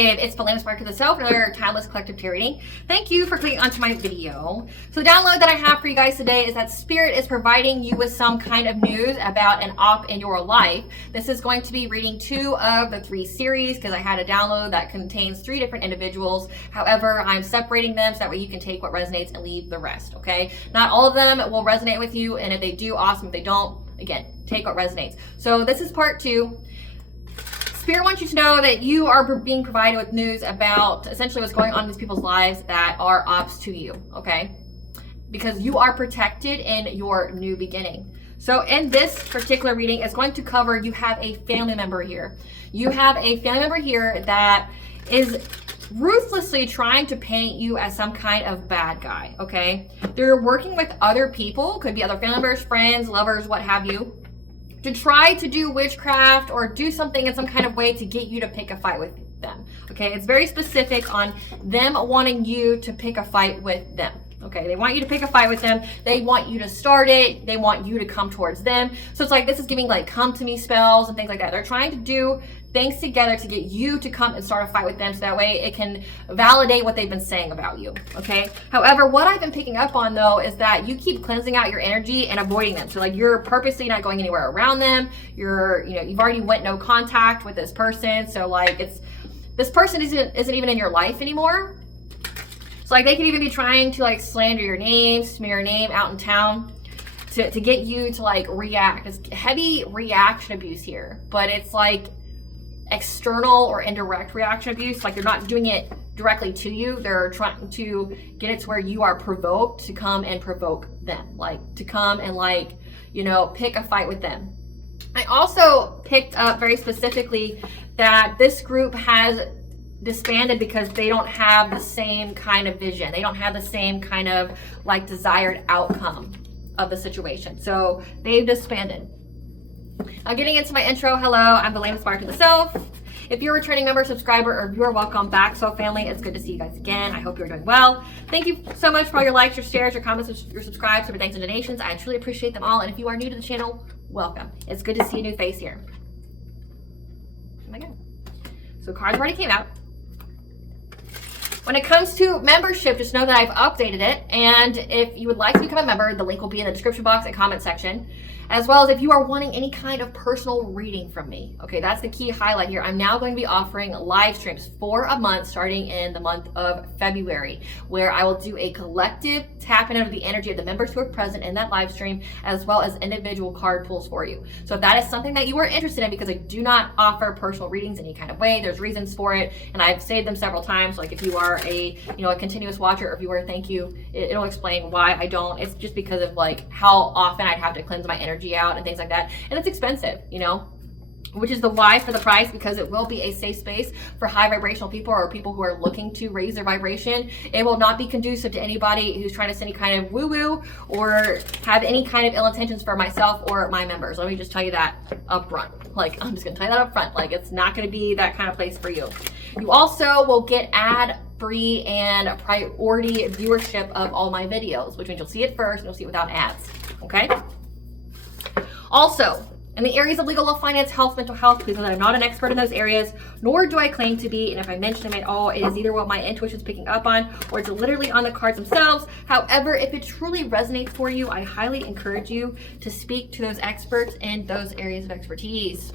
Collective, it's the lamest spark of the self, another timeless collective tarot reading. Thank you for clicking onto my video. So the download that I have for you guys today is that Spirit is providing you with some kind of news about an op in your life. This is going to be reading 2 of the 3 series because I had a download that contains 3 different individuals. However, I'm separating them so that way you can take what resonates and leave the rest, okay? Not all of them will resonate with you, and if they do, awesome. If they don't, again, take what resonates. So this is part 2. Spirit wants you to know that you are being provided with news about essentially what's going on in these people's lives that are ops to you, okay? Because you are protected in your new beginning. So in this particular reading, it's going to cover, you have a family member here. You have a family member here that is ruthlessly trying to paint you as some kind of bad guy, okay? They're working with other people, could be other family members, friends, lovers, what have you, to try to do witchcraft or do something in some kind of way to get you to pick a fight with them, okay? It's very specific on them wanting you to pick a fight with them, okay? They want you to pick a fight with them. They want you to start it. They want you to come towards them. So it's like, this is giving like come to me spells and things like that. They're trying to do things together to get you to come and start a fight with them so that way it can validate what they've been saying about you, okay? However, what I've been picking up on though is that you keep cleansing out your energy and avoiding them. So like you're purposely not going anywhere around them. You've already went no contact with this person. So like this person isn't even in your life anymore. So like they could even be trying to like slander your name, smear your name out in town to get you to like react. It's heavy reaction abuse here, but it's like external or indirect reaction abuse. Like they're not doing it directly to you. They're trying to get it to where you are provoked to come and provoke them, like to come and like, pick a fight with them. I also picked up very specifically that this group has disbanded because they don't have the same kind of vision. They don't have the same kind of like desired outcome of the situation. So they've disbanded. Now getting into my intro, hello, I'm the lamest spark of the self. If you're a returning member, subscriber, or viewer, welcome back, Soul Family. It's good to see you guys again. I hope you're doing well. Thank you so much for all your likes, your shares, your comments, your subscribes, your thanks and donations. I truly appreciate them all. And if you are new to the channel, welcome. It's good to see a new face here. Oh my God. So cards already came out. When it comes to membership, just know that I've updated it. And if you would like to become a member, the link will be in the description box and comment section. As well as if you are wanting any kind of personal reading from me. Okay, that's the key highlight here. I'm now going to be offering live streams for a month starting in the month of February, where I will do a collective tapping into the energy of the members who are present in that live stream, as well as individual card pulls for you. So if that is something that you are interested in, because I do not offer personal readings any kind of way, there's reasons for it, and I've said them several times. Like if you are a continuous watcher or viewer, thank you. It'll explain why I don't. It's just because of like how often I'd have to cleanse my energy out and things like that, and it's expensive, which is the why for the price, because it will be a safe space for high vibrational people or people who are looking to raise their vibration. It will not be conducive to anybody who's trying to send any kind of woo-woo or have any kind of ill intentions for myself or my members. Let me just tell you that up front. Like, I'm just gonna tell you that up front. Like, it's not gonna be that kind of place for you. You also will get ad-free and priority viewership of all my videos, which means you'll see it first and you'll see it without ads, okay? Also, in the areas of legal, law, finance, health, mental health, please know that I'm not an expert in those areas, nor do I claim to be. And if I mention them at all, it is either what my intuition is picking up on or it's literally on the cards themselves. However, if it truly resonates for you, I highly encourage you to speak to those experts in those areas of expertise.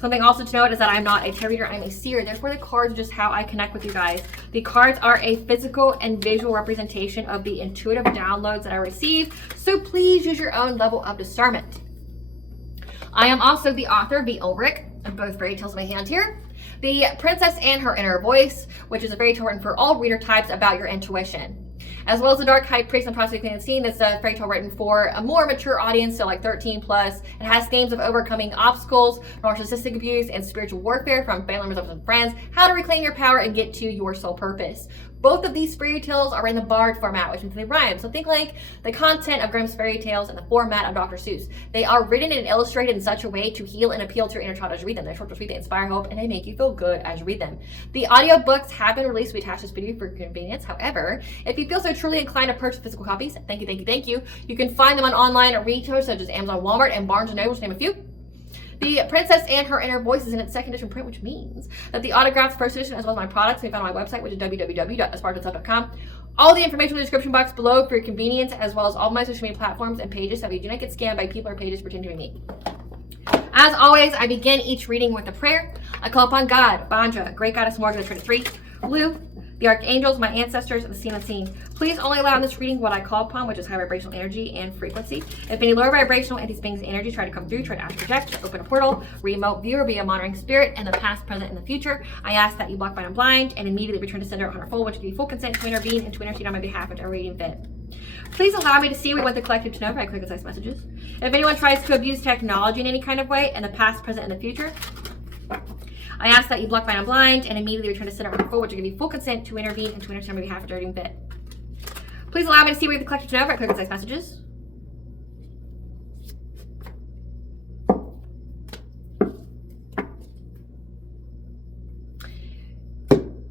Something also to note is that I'm not a tarot reader, I'm a seer. Therefore, the cards are just how I connect with you guys. The cards are a physical and visual representation of the intuitive downloads that I receive. So please use your own level of discernment. I am also the author of The Ulrich, of both fairy tales in my hand here. The Princess and Her Inner Voice, which is a fairy tale written for all reader types about your intuition. As well as The Dark High Priest and Prophecy Clean and Seen, that's a fairy tale written for a more mature audience, so like 13 plus. It has themes of overcoming obstacles, narcissistic abuse, and spiritual warfare from family members and friends, how to reclaim your power and get to your soul purpose. Both of these fairy tales are in the bard format, which means they rhyme. So think like the content of Grimm's fairy tales and the format of Dr. Seuss. They are written and illustrated in such a way to heal and appeal to your inner child as you read them. They're short, sweet, they inspire hope, and they make you feel good as you read them. The audiobooks have been released. We attach this video for convenience. However, if you feel so truly inclined to purchase physical copies, thank you. You can find them on online retailers such as Amazon, Walmart, and Barnes & Noble, to name a few. The Princess and Her Inner Voice is in its second edition print, which means that the autographs first edition, as well as my products, can be found on my website, which is www.aspiraltotheself.com. All the information in the description box below for your convenience, as well as all my social media platforms and pages, so you do not get scammed by people or pages pretending to be me. As always, I begin each reading with a prayer. I call upon God, Bandra, Great Goddess Morgan, the Trinity 3, Blue, the archangels, my ancestors, and the seen unseen. Please only allow in this reading what I call upon, which is high vibrational energy and frequency. If any lower vibrational anti-spings energy try to come through, try to astral project, open a portal, remote view, or be a monitoring spirit in the past, present, and the future, I ask that you block, bind, and blind, and immediately return to sender at 100-fold, which give you full consent to intervene and to intercede on my behalf at every reading fit. Please allow me to see what you want the collective to know by quick concise messages. If anyone tries to abuse technology in any kind of way in the past, present, and the future, I ask that you block, bind, and blind, and immediately return to center on full, which will give you full consent to intervene and to intercede on my behalf at every bit. Please allow me to see what you want the collective to know by quick concise messages.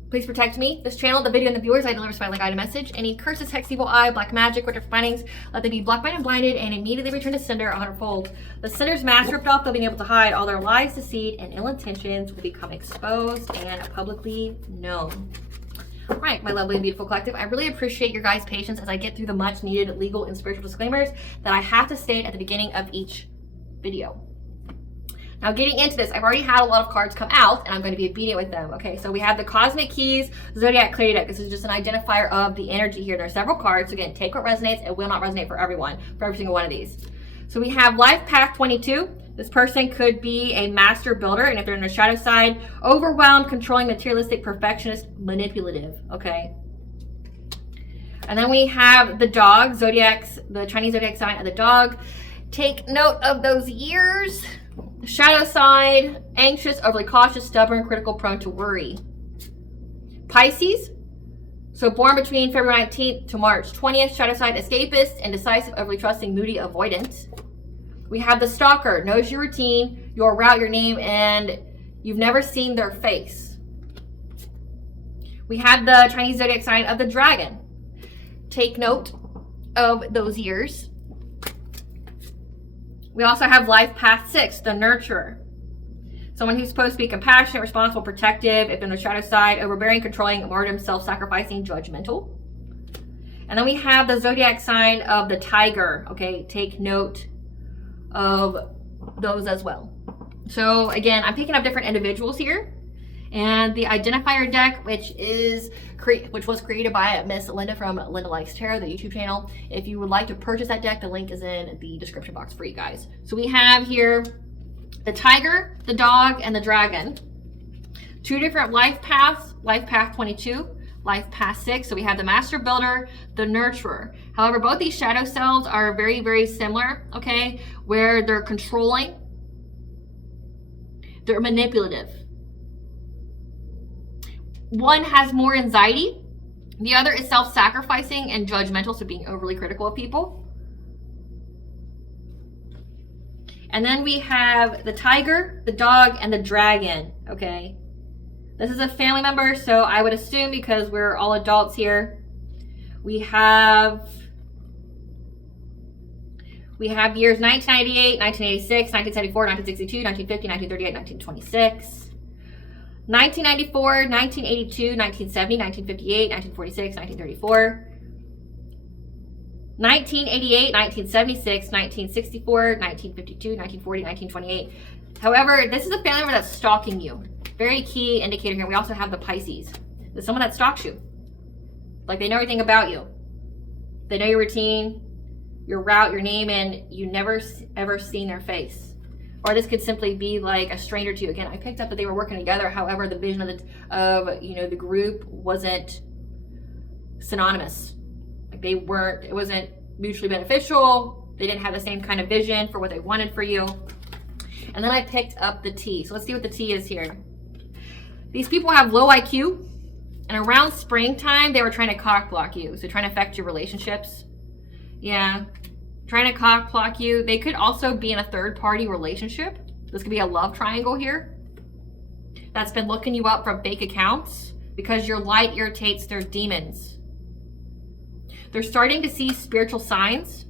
Please protect me, this channel, the video, and the viewers. I deliver by like guided message. Any curses, hex, evil eye, black magic, witchcraft findings, let them be blocked, bind, and blinded, and immediately return to sender 100-fold. The sender's mask ripped off, they'll be able to hide. All their lies, deceit, and ill intentions will become exposed and publicly known. All right, my lovely and beautiful collective, I really appreciate your guys' patience as I get through the much needed legal and spiritual disclaimers that I have to state at the beginning of each video. Now getting into this, I've already had a lot of cards come out and I'm going to be obedient with them. Okay, so we have the Cosmic Keys Zodiac Clarity Deck. This is just an identifier of the energy here. There are several cards. So again, take what resonates. It will not resonate for everyone, for every single one of these. So we have Life Path 22. This person could be a master builder, and if they're in the shadow side, overwhelmed, controlling, materialistic, perfectionist, manipulative. Okay. And then we have the dog, Zodiacs, the Chinese Zodiac sign of the dog. Take note of those ears. Shadow side, anxious, overly cautious, stubborn, critical, prone to worry. Pisces, so born between February 19th to March 20th, shadow side, escapist, indecisive, overly trusting, moody, avoidant. We have the stalker, knows your routine, your route, your name, and you've never seen their face. We have the Chinese zodiac sign of the dragon. Take note of those ears. We also have Life Path 6, the nurturer. Someone who's supposed to be compassionate, responsible, protective, if in the shadow side, overbearing, controlling, martyrdom, self-sacrificing, judgmental. And then we have the zodiac sign of the tiger. Okay, take note of those as well. So again, I'm picking up different individuals here. And the identifier deck, which was created by Miss Linda from Linda Likes Tarot, the YouTube channel. If you would like to purchase that deck, the link is in the description box for you guys. So we have here the tiger, the dog, and the dragon. Two different life paths, Life Path 22, Life Path 6. So we have the master builder, the nurturer. However, both these shadow selves are very, very similar, okay? Where they're controlling, they're manipulative. One has more anxiety. The other is self-sacrificing and judgmental, so being overly critical of people. And then we have the tiger, the dog, and the dragon, okay? This is a family member, so I would assume because we're all adults here, we have years 1998, 1986, 1974, 1962, 1950, 1938, 1926. 1994, 1982, 1970, 1958, 1946, 1934, 1988, 1976, 1964, 1952, 1940, 1928. However, this is a family member that's stalking you. Very key indicator here. We also have the Pisces. There's someone that stalks you. Like they know everything about you. They know your routine, your route, your name, and you never ever seen their face. Or this could simply be like a stranger to you. Again, I picked up that they were working together. However, the vision of the group wasn't synonymous. Like it wasn't mutually beneficial. They didn't have the same kind of vision for what they wanted for you. And then I picked up the T. So let's see what the T is here. These people have low IQ, and around springtime, they were trying to cock block you. So trying to affect your relationships. Yeah. Trying to cock block you. They could also be in a third-party relationship. This could be a love triangle here that's been looking you up from fake accounts because your light irritates their demons. They're starting to see spiritual signs,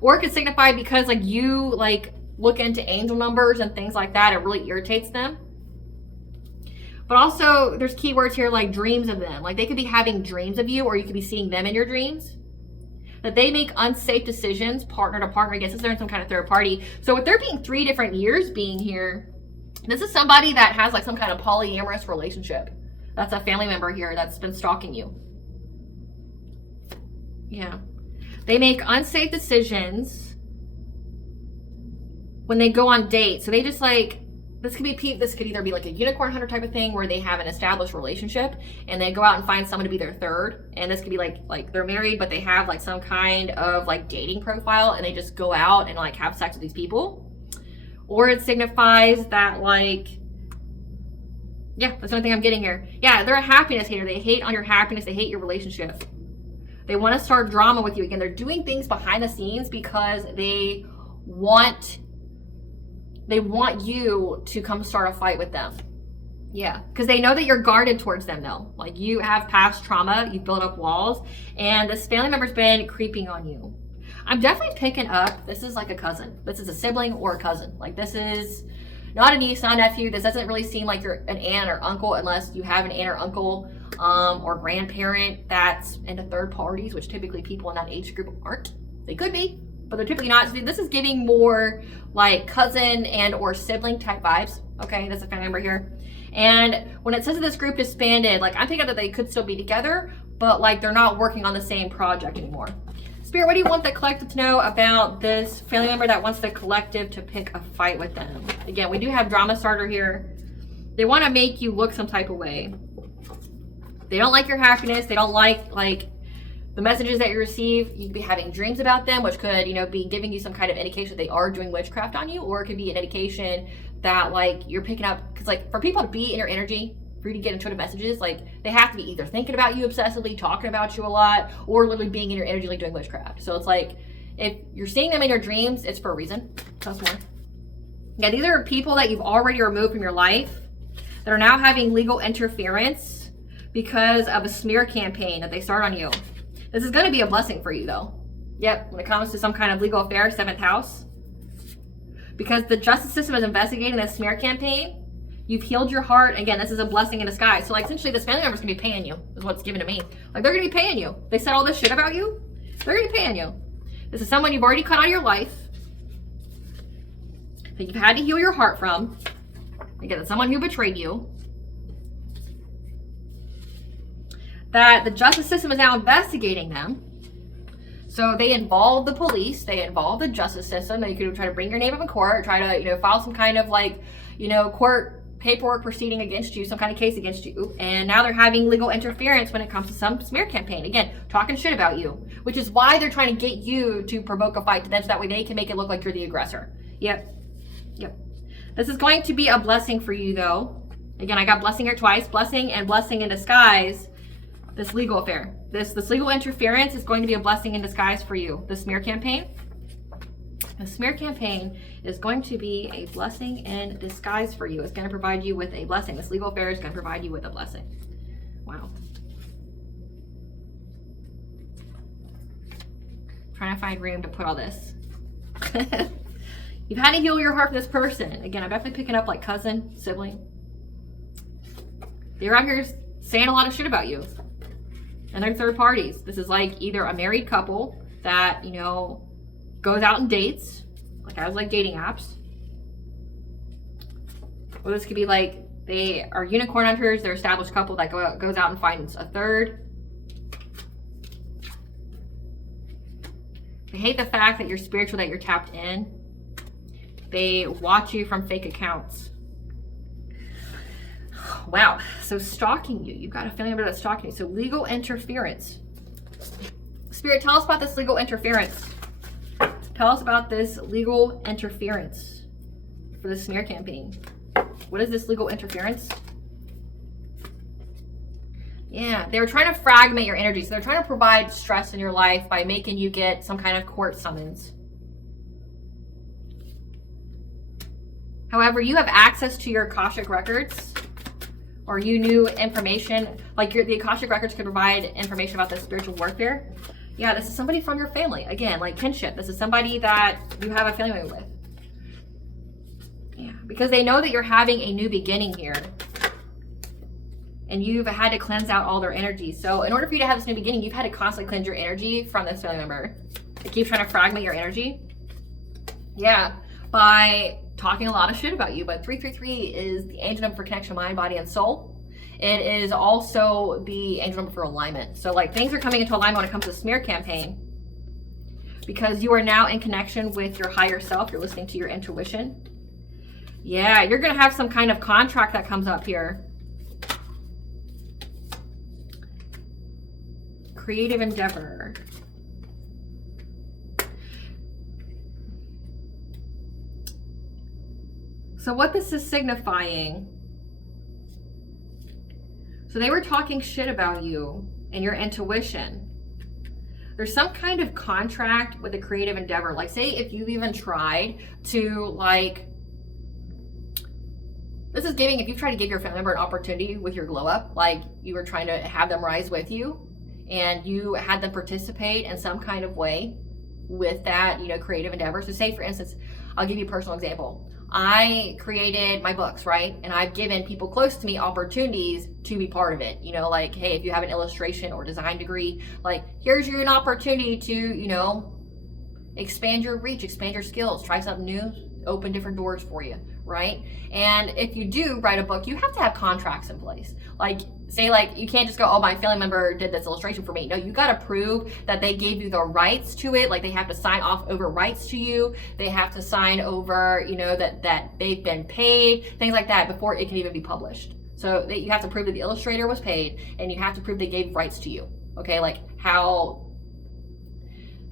or it could signify because you look into angel numbers and things like that. It really irritates them. But also, there's keywords here like dreams of them. Like they could be having dreams of you, or you could be seeing them in your dreams. That they make unsafe decisions, partner to partner. I guess they're in some kind of third party. So with there being 3 different years being here, this is somebody that has like some kind of polyamorous relationship. That's a family member here that's been stalking you. Yeah. They make unsafe decisions when they go on dates. So they just like, this could either be like a unicorn hunter type of thing where they have an established relationship and they go out and find someone to be their third. And this could be like they're married, but they have like some kind of like dating profile and they just go out and like have sex with these people. Or it signifies that like, yeah, that's the only thing I'm getting here. Yeah, they're a happiness hater. They hate on your happiness. They hate your relationship. They want to start drama with you. Again, they're doing things behind the scenes because they want you to come start a fight with them. Yeah, because they know that you're guarded towards them though. Like you have past trauma, you built up walls, and this family member's been creeping on you. I'm definitely picking up, this is like a cousin. This is a sibling or a cousin. Like this is not a niece, not a nephew. This doesn't really seem like you're an aunt or uncle unless you have an aunt or uncle or grandparent that's into third parties, which typically people in that age group aren't. They could be, but they're typically not. So this is giving more like cousin and or sibling type vibes. Okay, that's a family member here. And when it says that this group disbanded, like I'm thinking that they could still be together, but like they're not working on the same project anymore. Spirit, what do you want the collective to know about this family member that wants the collective to pick a fight with them? Again, we do have drama starter here. They want to make you look some type of way. They don't like your happiness. They don't like the messages that you receive. You could be having dreams about them, which could, be giving you some kind of indication that they are doing witchcraft on you, or it could be an indication that like you're picking up, because like for people to be in your energy, for you to get intuitive messages, like they have to be either thinking about you obsessively, talking about you a lot, or literally being in your energy, like doing witchcraft. So it's like, if you're seeing them in your dreams, it's for a reason. That's one. Yeah, these are people that you've already removed from your life that are now having legal interference because of a smear campaign that they start on you. This is going to be a blessing for you though. Yep, when it comes to some kind of legal affair, 7th house. Because the justice system is investigating this smear campaign. You've healed your heart. Again, this is a blessing in disguise. So like essentially this family member's gonna be paying you, is what's given to me. Like they're gonna be paying you. They said all this shit about you. They're gonna be paying you. This is someone you've already cut out of your life, that you've had to heal your heart from. Again, it's someone who betrayed you. That the justice system is now investigating them. So they involve the police, they involve the justice system. They could try to bring your name up in court, try to, file some kind of like, court paperwork proceeding against you, some kind of case against you. And now they're having legal interference when it comes to some smear campaign. Again, talking shit about you, which is why they're trying to get you to provoke a fight to them so that way they can make it look like you're the aggressor. Yep. This is going to be a blessing for you though. Again, I got blessing here twice, blessing and blessing in disguise. This legal affair, this legal interference is going to be a blessing in disguise for you. The smear campaign. The smear campaign is going to be a blessing in disguise for you. It's going to provide you with a blessing. This legal affair is going to provide you with a blessing. Wow. Trying to find room to put all this. You've had to heal your heart for this person. Again, I'm definitely picking up like cousin, sibling. They're out here saying a lot of shit about you. And they're third parties. This is like either a married couple that, goes out and dates, like I was like dating apps. Or this could be like they are unicorn hunters, they're established couple that goes out and finds a third. They hate the fact that you're spiritual, that you're tapped in. They watch you from fake accounts. Wow, so stalking you. You've got a family member that's stalking you. So legal interference. Spirit, tell us about this legal interference. Tell us about this legal interference for the smear campaign. What is this legal interference? Yeah, they were trying to fragment your energy. So they're trying to provide stress in your life by making you get some kind of court summons. However, you have access to your Akashic records, or you knew information, like the Akashic records could provide information about this spiritual warfare. Yeah, this is somebody from your family. Again, like kinship. This is somebody that you have a family with. because they know that you're having a new beginning here. And you've had to cleanse out all their energy. So in order for you to have this new beginning, you've had to constantly cleanse your energy from this family member. It keeps trying to fragment your energy. Yeah, by talking a lot of shit about you. But 333 is the angel number for connection, mind, body, and soul. It is also the angel number for alignment. So like things are coming into alignment when it comes to smear campaign, because you are now in connection with your higher self. You're listening to your intuition. Yeah, you're going to have some kind of contract that comes up here. Creative endeavor. So what this is signifying, so they were talking shit about you and your intuition. There's some kind of contract with a creative endeavor. Like say if you've even tried to like, this is giving, if you try to give your family member an opportunity with your glow up, like you were trying to have them rise with you and you had them participate in some kind of way with that, you know, creative endeavor. So say for instance, I'll give you a personal example. I created my books, right? And I've given people close to me opportunities to be part of it. You know, like, hey, if you have an illustration or design degree, like here's you an opportunity to, you know, expand your reach, expand your skills, try something new, open different doors for you, right? And if you do write a book, you have to have contracts in place. Like say like, you can't just go, oh, my family member did this illustration for me. No, you got to prove that they gave you the rights to it. Like they have to sign off over rights to you. They have to sign over, you know, that they've been paid, things like that before it can even be published. So you have to prove that the illustrator was paid and you have to prove they gave rights to you. Okay, like how,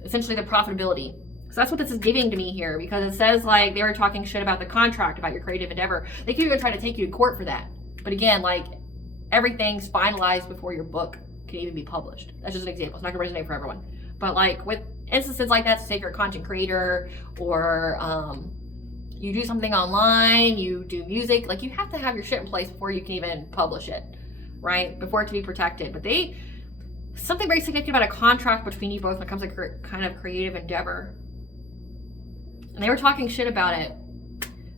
essentially the profitability. So that's what this is giving to me here, because it says like they were talking shit about the contract, about your creative endeavor. They could even try to take you to court for that. But again, like everything's finalized before your book can even be published. That's just an example. It's not gonna resonate for everyone. But like with instances like that, say if you're a content creator or you do something online, you do music, like you have to have your shit in place before you can even publish it, right? Before it to be protected. But something very significant about a contract between you both when it comes to kind of creative endeavor. And they were talking shit about it,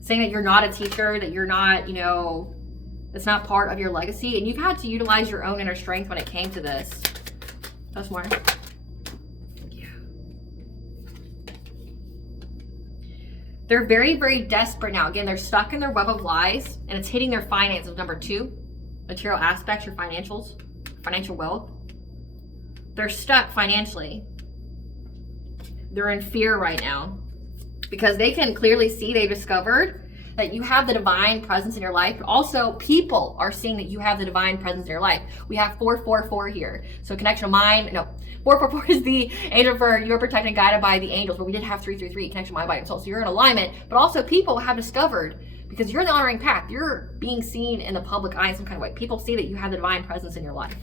saying that you're not a teacher, that you're not, you know, it's not part of your legacy. And you've had to utilize your own inner strength when it came to this. That's more. Yeah. They're very, very desperate now. Again, they're stuck in their web of lies, and it's hitting their finances. Number 2, material aspects, your financials, financial wealth. They're stuck financially. They're in fear right now because they can clearly see, they've discovered that you have the divine presence in your life, but also people are seeing that you have the divine presence in your life. We have 444 here. So connection of mind, no, 444 is the angel for you are protected and guided by the angels, but we did have 333, connection of mind, body, and soul. So you're in alignment, but also people have discovered, because you're in the honoring path, you're being seen in the public eye in some kind of way. People see that you have the divine presence in your life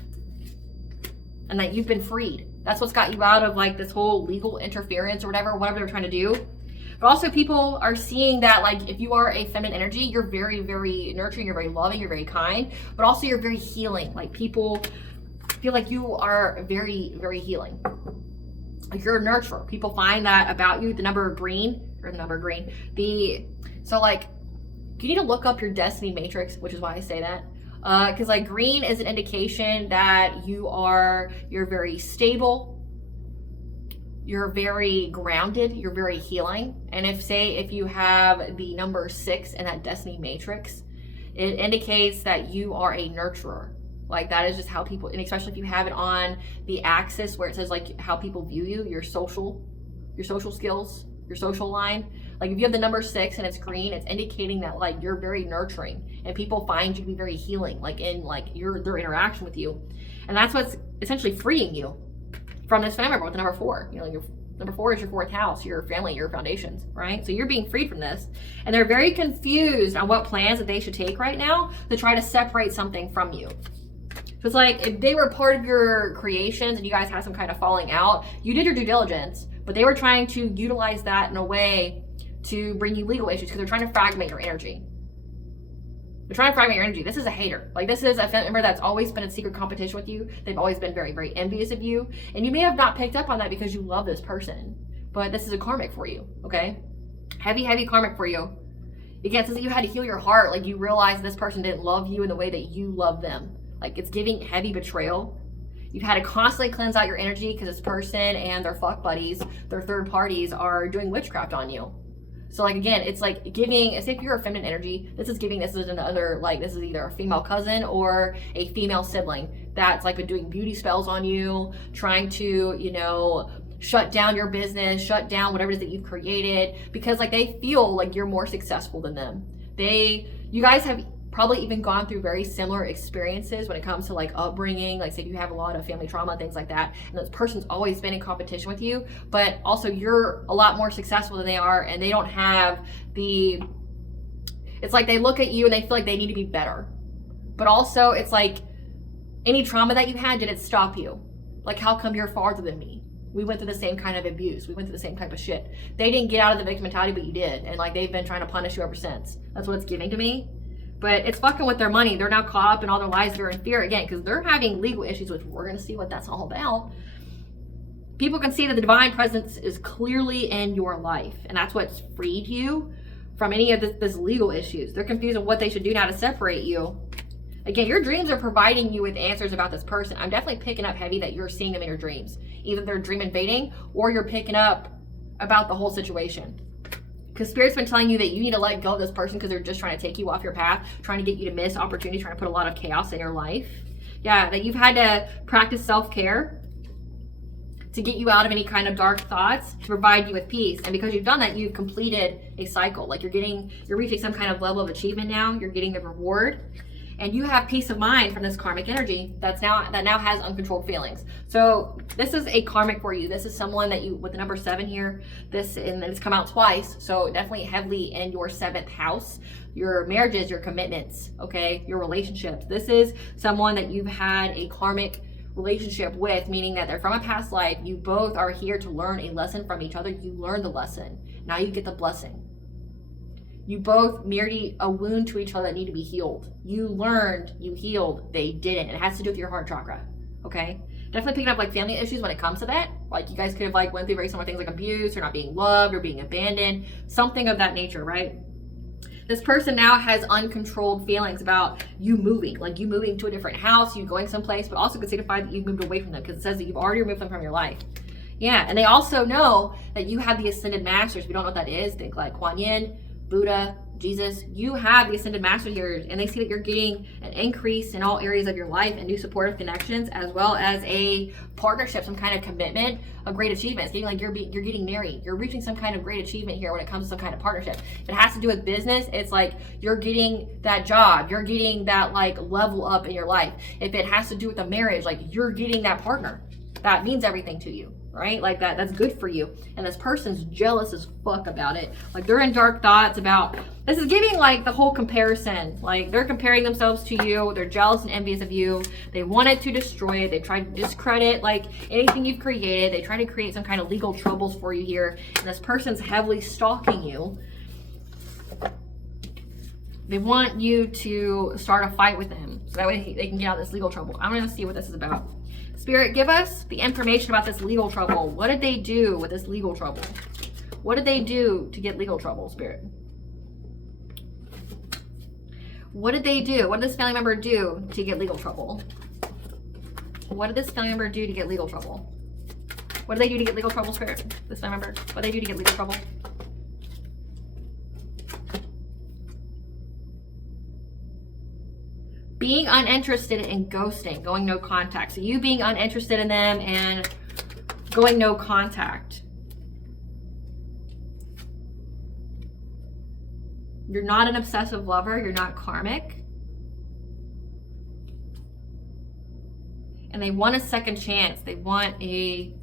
and that you've been freed. That's what's got you out of like this whole legal interference or whatever they're trying to do. But also people are seeing that like if you are a feminine energy, you're very, very nurturing, you're very loving, you're very kind, but also you're very healing. Like people feel like you are very, very healing. Like you're a nurturer. People find that about you. The number green. So like you need to look up your destiny matrix, which is why I say that. Because like green is an indication that you're very stable, you're very grounded, you're very healing. And if you have the number 6 in that destiny matrix, it indicates that you are a nurturer. Like that is just how people, and especially if you have it on the axis where it says like how people view you, your social skills, your social line. Like if you have the number 6 and it's green, it's indicating that like you're very nurturing and people find you to be very healing, like in like their interaction with you. And that's what's essentially freeing you from this family member with the number 4. You know, your number 4 is your 4th house, your family, your foundations, right? So you're being freed from this. And they're very confused on what plans that they should take right now to try to separate something from you. So it's like if they were part of your creations and you guys had some kind of falling out, you did your due diligence, but they were trying to utilize that in a way to bring you legal issues because they're trying to fragment your energy. They're trying to fragment your energy. This is a hater. Like this is a family member that's always been in secret competition with you. They've always been very, very envious of you. And you may have not picked up on that because you love this person, but this is a karmic for you, okay? Heavy, heavy karmic for you. Again, it says that you had to heal your heart. Like, you realized this person didn't love you in the way that you love them. Like, it's giving heavy betrayal. You've had to constantly cleanse out your energy because this person and their fuck buddies, their third parties, are doing witchcraft on you. So, like, again, it's like giving, as if you're a feminine energy, this is giving, this is another, like, this is either a female cousin or a female sibling that's, like, been doing beauty spells on you, trying to, you know, shut down your business, shut down whatever it is that you've created, because, like, they feel like you're more successful than them. You guys have probably even gone through very similar experiences when it comes to, like, upbringing. Like, say you have a lot of family trauma, things like that, and this person's always been in competition with you, but also you're a lot more successful than they are, and they don't have it's like they look at you and they feel like they need to be better. But also, it's like, any trauma that you had, did it stop you? Like, how come you're farther than me? We went through the same kind of abuse. We went through the same type of shit. They didn't get out of the victim mentality, but you did. And, like, they've been trying to punish you ever since. That's what it's giving to me. But it's fucking with their money. They're now caught up in all their lies. They're in fear again because they're having legal issues, which we're going to see what that's all about. People can see that the divine presence is clearly in your life. And that's what's freed you from any of this legal issues. They're confused on what they should do now to separate you. Again, your dreams are providing you with answers about this person. I'm definitely picking up heavy that you're seeing them in your dreams. Either they're dream invading or you're picking up about the whole situation. Because Spirit's been telling you that you need to let go of this person because they're just trying to take you off your path, trying to get you to miss opportunities, trying to put a lot of chaos in your life. Yeah, that you've had to practice self-care to get you out of any kind of dark thoughts, to provide you with peace. And because you've done that, you've completed a cycle. Like, you're reaching some kind of level of achievement now. You're getting the reward. And you have peace of mind from this karmic energy that now has uncontrolled feelings. So this is a karmic for you. This is someone that you, with the number 7 here, and it's come out twice. So definitely heavily in your 7th house, your marriages, your commitments, okay, your relationships. This is someone that you've had a karmic relationship with, meaning that they're from a past life. You both are here to learn a lesson from each other. You learn the lesson. Now you get the blessing. You both mirrored a wound to each other that need to be healed. You learned, you healed, they didn't. It has to do with your heart chakra, okay? Definitely picking up, like, family issues when it comes to that. Like, you guys could have, like, went through very similar things like abuse or not being loved or being abandoned, something of that nature, right? This person now has uncontrolled feelings about you moving, like you moving to a different house, you going someplace, but also could signify that you've moved away from them because it says that you've already removed them from your life. Yeah, and they also know that you have the Ascended Masters. If you don't know what that is, think like Kuan Yin, Buddha, Jesus. You have the Ascended Master here, and they see that you're getting an increase in all areas of your life and new supportive connections, as well as a partnership, some kind of commitment, a great achievement. It's getting like you're getting married. You're reaching some kind of great achievement here when it comes to some kind of partnership. If it has to do with business, it's like you're getting that job. You're getting that, like, level up in your life. If it has to do with a marriage, like, you're getting that partner. That means everything to you. Right? Like that's good for you. And this person's jealous as fuck about it. Like, they're in dark thoughts about, this is giving like the whole comparison. Like, they're comparing themselves to you. They're jealous and envious of you. They wanted to destroy it. They tried to discredit like anything you've created. They try to create some kind of legal troubles for you here. And this person's heavily stalking you. They want you to start a fight with them so that way they can get out of this legal trouble. I'm going to see what this is about. Spirit, give us the information about this legal trouble. What did they do with this legal trouble? What did they do to get legal trouble, Spirit? What did they do? What did this family member do to get legal trouble? What did this family member do to get legal trouble? What did they do to get legal trouble, Spirit? This family member, what did they do to get legal trouble? Being uninterested in ghosting, going no contact. So you being uninterested in them and going no contact. You're not an obsessive lover. You're not karmic. And they want a second chance. They want they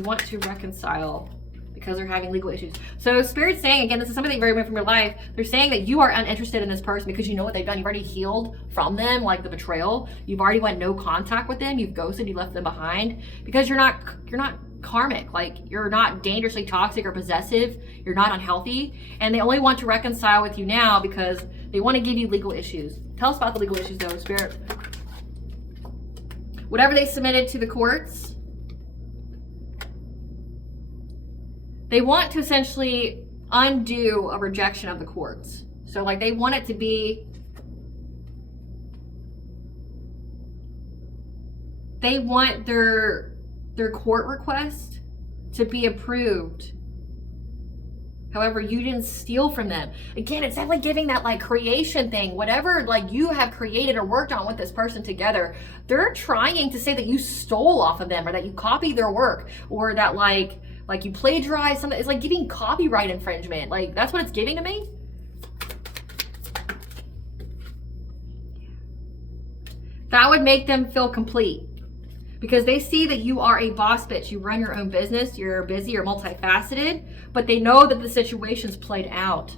want to reconcile because they're having legal issues. So Spirit's saying, again, this is something that you very much from your life. They're saying that you are uninterested in this person because you know what they've done. You've already healed from them, like the betrayal. You've already went no contact with them. You've ghosted, you left them behind because you're not karmic. Like, you're not dangerously toxic or possessive. You're not unhealthy. And they only want to reconcile with you now because they want to give you legal issues. Tell us about the legal issues though, Spirit. Whatever they submitted to the courts, they want to essentially undo a rejection of the courts. So like they want it to be, they want their court request to be approved. However, you didn't steal from them. Again, it's definitely giving that like creation thing. Whatever like you have created or worked on with this person together, they're trying to say that you stole off of them or that you copied their work or that like you plagiarized something. It's like giving copyright infringement. Like that's what it's giving to me. That would make them feel complete. Because they see that you are a boss bitch. You run your own business. You're busy. You're multifaceted. But they know that the situation's played out.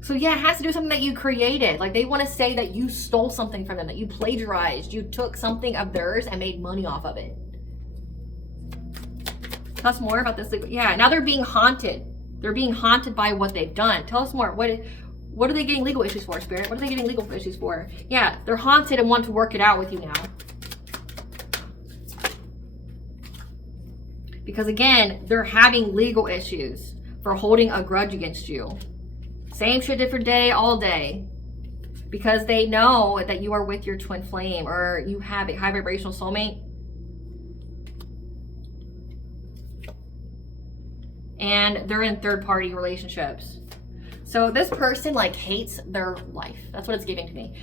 So yeah, it has to do with something that you created. Like they want to say that you stole something from them, that you plagiarized. You took something of theirs and made money off of it. Tell us more about this. Yeah, now they're being haunted. They're being haunted by what they've done. Tell us more. What are they getting legal issues for, Spirit? What are they getting legal issues for? Yeah, they're haunted and want to work it out with you now. Because again, they're having legal issues for holding a grudge against you. Same shit, different day, all day. Because they know that you are with your twin flame or you have a high vibrational soulmate. And they're in third party relationships. So this person like hates their life. That's what it's giving to me.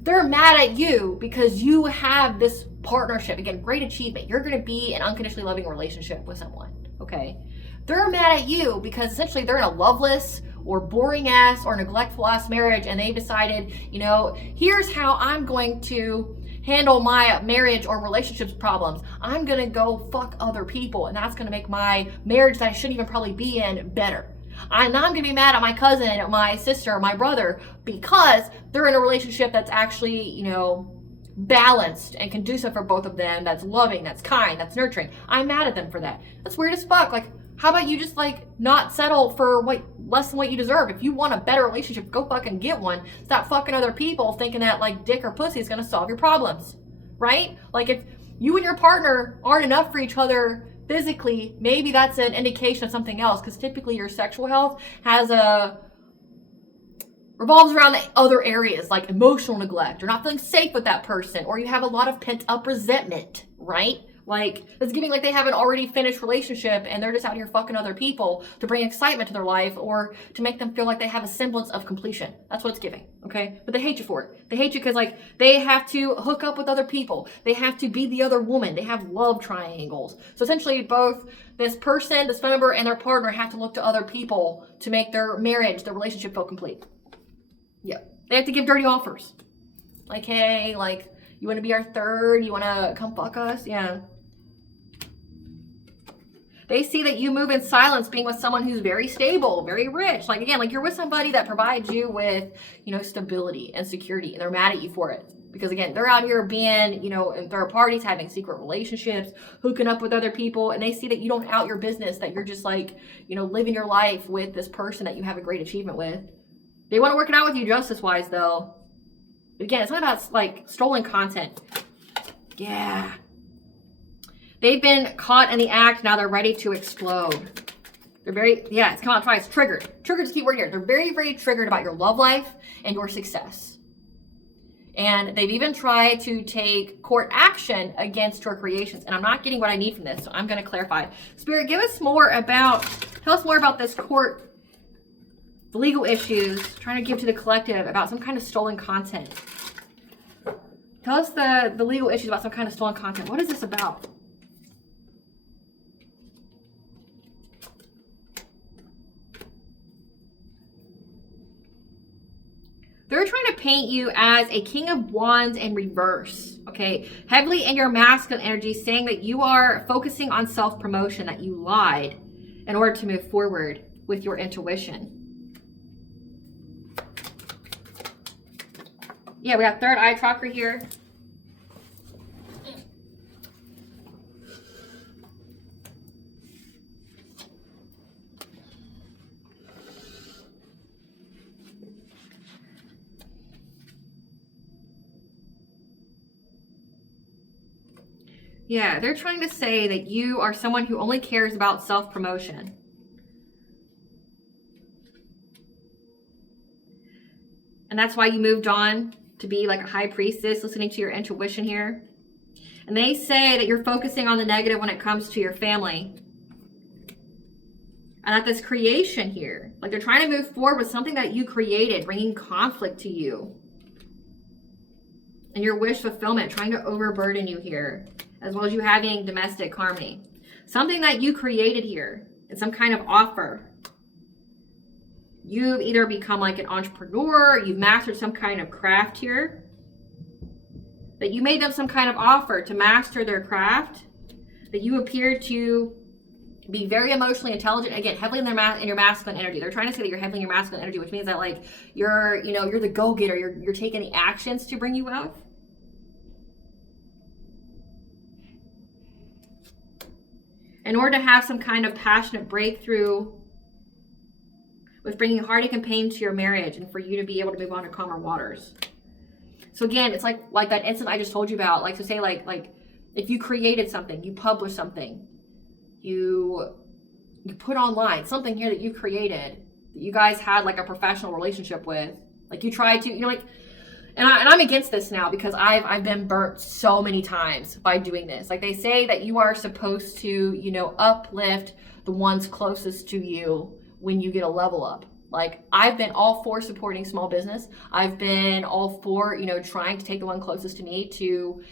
They're mad at you because you have this partnership. Again, great achievement. You're going to be in an unconditionally loving relationship with someone, okay? They're mad at you because essentially they're in a loveless or boring ass or neglectful ass marriage and they've decided, you know, here's how I'm going to handle my marriage or relationships problems. I'm going to go fuck other people and that's going to make my marriage that I shouldn't even probably be in better. Now I'm going to be mad at my cousin, my sister, my brother because they're in a relationship that's actually, you know, balanced and conducive for both of them, that's loving, that's kind, that's nurturing. I'm mad at them for that. That's weird as fuck. Like, how about you just like not settle for less than what you deserve? If you want a better relationship, go fucking get one. Stop fucking other people thinking that like dick or pussy is going to solve your problems, right? Like if you and your partner aren't enough for each other physically, maybe that's an indication of something else, because typically your sexual health revolves around the other areas like emotional neglect. You're not feeling safe with that person, or you have a lot of pent up resentment, right? Like it's giving like they have an already finished relationship and they're just out here fucking other people to bring excitement to their life or to make them feel like they have a semblance of completion. That's what it's giving, okay? But they hate you for it. They hate you because like they have to hook up with other people. They have to be the other woman. They have love triangles. So essentially both this person, this member, and their partner have to look to other people to make their marriage, their relationship feel complete. Yeah. They have to give dirty offers. Like, hey, like, you want to be our third? You want to come fuck us? Yeah. They see that you move in silence being with someone who's very stable, very rich. Like, again, like you're with somebody that provides you with, you know, stability and security. And they're mad at you for it. Because, again, they're out here being, you know, in third parties, having secret relationships, hooking up with other people. And they see that you don't out your business, that you're just like, you know, living your life with this person that you have a great achievement with. They want to work it out with you justice-wise, though. But again, it's not about, like, stolen content. Yeah. They've been caught in the act. Now they're ready to explode. They're very, yeah, it's come out twice. Triggered. Triggered is the key word here. They're very, very triggered about your love life and your success. And they've even tried to take court action against your creations. And I'm not getting what I need from this, so I'm going to clarify. Spirit, tell us more about this court, the legal issues, trying to give to the collective about some kind of stolen content. Tell us the legal issues about some kind of stolen content. What is this about? They're trying to paint you as a King of Wands in reverse, okay? Heavily in your masculine energy, saying that you are focusing on self-promotion, that you lied in order to move forward with your intuition. Yeah, we got third eye chakra here. Yeah, they're trying to say that you are someone who only cares about self-promotion. And that's why you moved on to be like a high priestess, listening to your intuition here. And they say that you're focusing on the negative when it comes to your family. And at this creation here, like they're trying to move forward with something that you created, bringing conflict to you. And your wish fulfillment, trying to overburden you here, as well as you having domestic harmony. Something that you created here, it's some kind of offer. You've either become like an entrepreneur, you've mastered some kind of craft here, that you made them some kind of offer to master their craft, that you appear to be very emotionally intelligent, again, heavily in your masculine energy. They're trying to say that you're heavily in your masculine energy, which means that like you're the go-getter, you're taking the actions to bring you wealth. In order to have some kind of passionate breakthrough with bringing heartache and pain to your marriage, and for you to be able to move on to calmer waters. So again, it's like that incident I just told you about. Like, so say like if you created something, you published something, you put online something here that you created, that you guys had like a professional relationship with, like you tried to, like, and I'm against this now because I've been burnt so many times by doing this. Like they say that you are supposed to, uplift the ones closest to you when you get a level up. Like I've been all for supporting small business. I've been all for, trying to take the one closest to me to,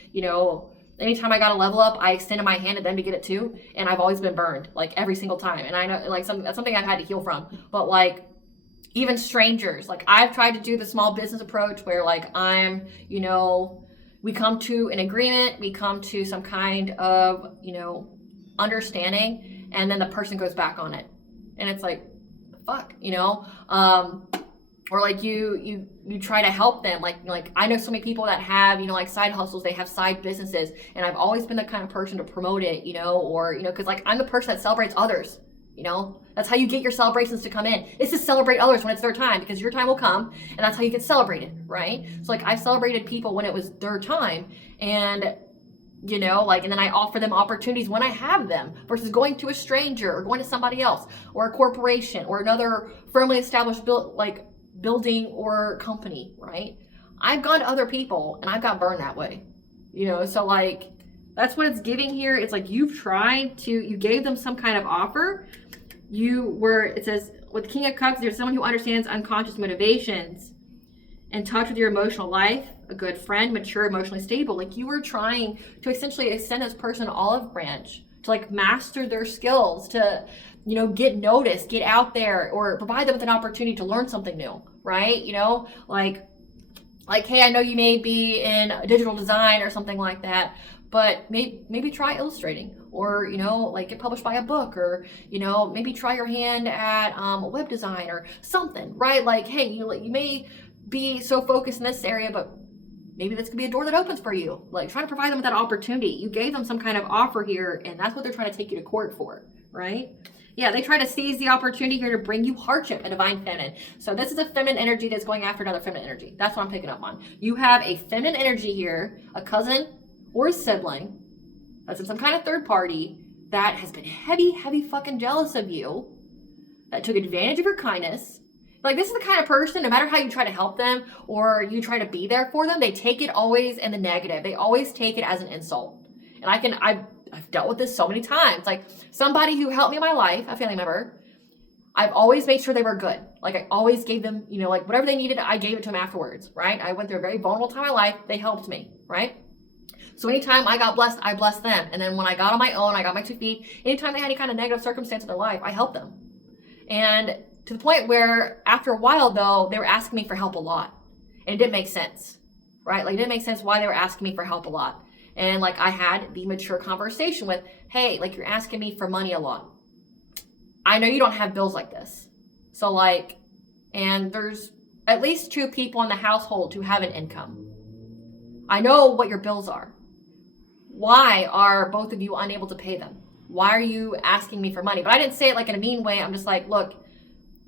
anytime I got a level up, I extended my hand to them to get it too. And I've always been burned, like every single time. And I know like that's something I've had to heal from. But like even strangers, like I've tried to do the small business approach where like I'm, we come to an agreement, we come to some kind of, understanding, and then the person goes back on it. And it's like, fuck, or like you try to help them. Like I know so many people that have, like side hustles, they have side businesses, and I've always been the kind of person to promote it, or, cause like I'm the person that celebrates others, that's how you get your celebrations to come in. It's to celebrate others when it's their time, because your time will come, and that's how you get celebrated, right? So like I've celebrated people when it was their time, and and then I offer them opportunities when I have them versus going to a stranger or going to somebody else or a corporation or another firmly established building or company, right? I've gone to other people and I've got burned that way, so like that's what it's giving here. It's like you gave them some kind of offer. It says with King of Cups, there's someone who understands unconscious motivations, in touch with your emotional life, a good friend, mature, emotionally stable. Like you were trying to essentially extend this person an olive branch to like master their skills, to, get noticed, get out there, or provide them with an opportunity to learn something new, right? Like, hey, I know you may be in digital design or something like that, but maybe try illustrating, or, like get published by a book, or, maybe try your hand at web design or something, right? Like, hey, you may be so focused in this area, but maybe this could be a door that opens for you. Like trying to provide them with that opportunity. You gave them some kind of offer here, and that's what they're trying to take you to court for, right? Yeah, they try to seize the opportunity here to bring you hardship and divine feminine. So this is a feminine energy that's going after another feminine energy. That's what I'm picking up on. You have a feminine energy here, a cousin or a sibling that's in some kind of third party that has been heavy fucking jealous of you, that took advantage of your kindness. Like this is the kind of person, no matter how you try to help them or you try to be there for them, they take it always in the negative. They always take it as an insult. And I've dealt with this so many times. Like somebody who helped me in my life, a family member, I've always made sure they were good. Like I always gave them, like whatever they needed, I gave it to them afterwards, right? I went through a very vulnerable time in my life. They helped me, right? So anytime I got blessed, I blessed them. And then when I got on my own, I got my 2 feet. Anytime they had any kind of negative circumstance in their life, I helped them. And to the point where after a while though, they were asking me for help a lot. And it didn't make sense, right? Like it didn't make sense why they were asking me for help a lot. And like I had the mature conversation with, hey, like you're asking me for money a lot. I know you don't have bills like this. So like, and there's at least 2 people in the household who have an income. I know what your bills are. Why are both of you unable to pay them? Why are you asking me for money? But I didn't say it like in a mean way. I'm just like, look,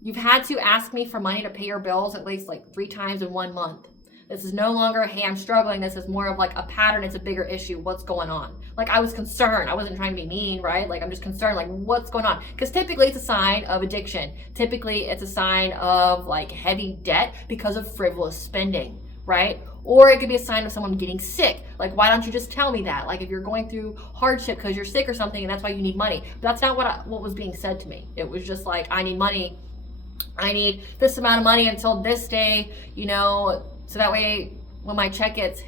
you've had to ask me for money to pay your bills at least like 3 times in 1 month. This is no longer, hey, I'm struggling. This is more of like a pattern. It's a bigger issue. What's going on? Like, I was concerned. I wasn't trying to be mean, right? Like, I'm just concerned, like, what's going on? Because typically it's a sign of addiction. Typically it's a sign of like heavy debt because of frivolous spending, right? Or it could be a sign of someone getting sick. Like, why don't you just tell me that? Like, if you're going through hardship because you're sick or something and that's why you need money. But that's not what was being said to me. It was just like, I need money. I need this amount of money until this day, you know, so that way when my check hits,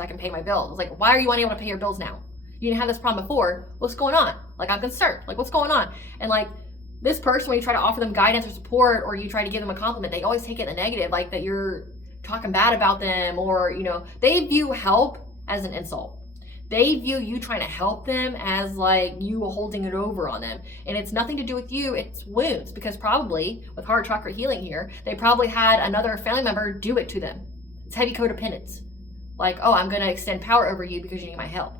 I can pay my bills. It's like, why are you unable to pay your bills now? You didn't have this problem before. What's going on? Like, I'm concerned. Like, what's going on? And like, this person, when you try to offer them guidance or support, or you try to give them a compliment, they always take it in the negative, like that you're talking bad about them, or, you know, they view help as an insult. They view you trying to help them as like you holding it over on them. And it's nothing to do with you, it's wounds. Because probably, with heart chakra healing here, they probably had another family member do it to them. It's heavy codependence. Like, oh, I'm gonna extend power over you because you need my help,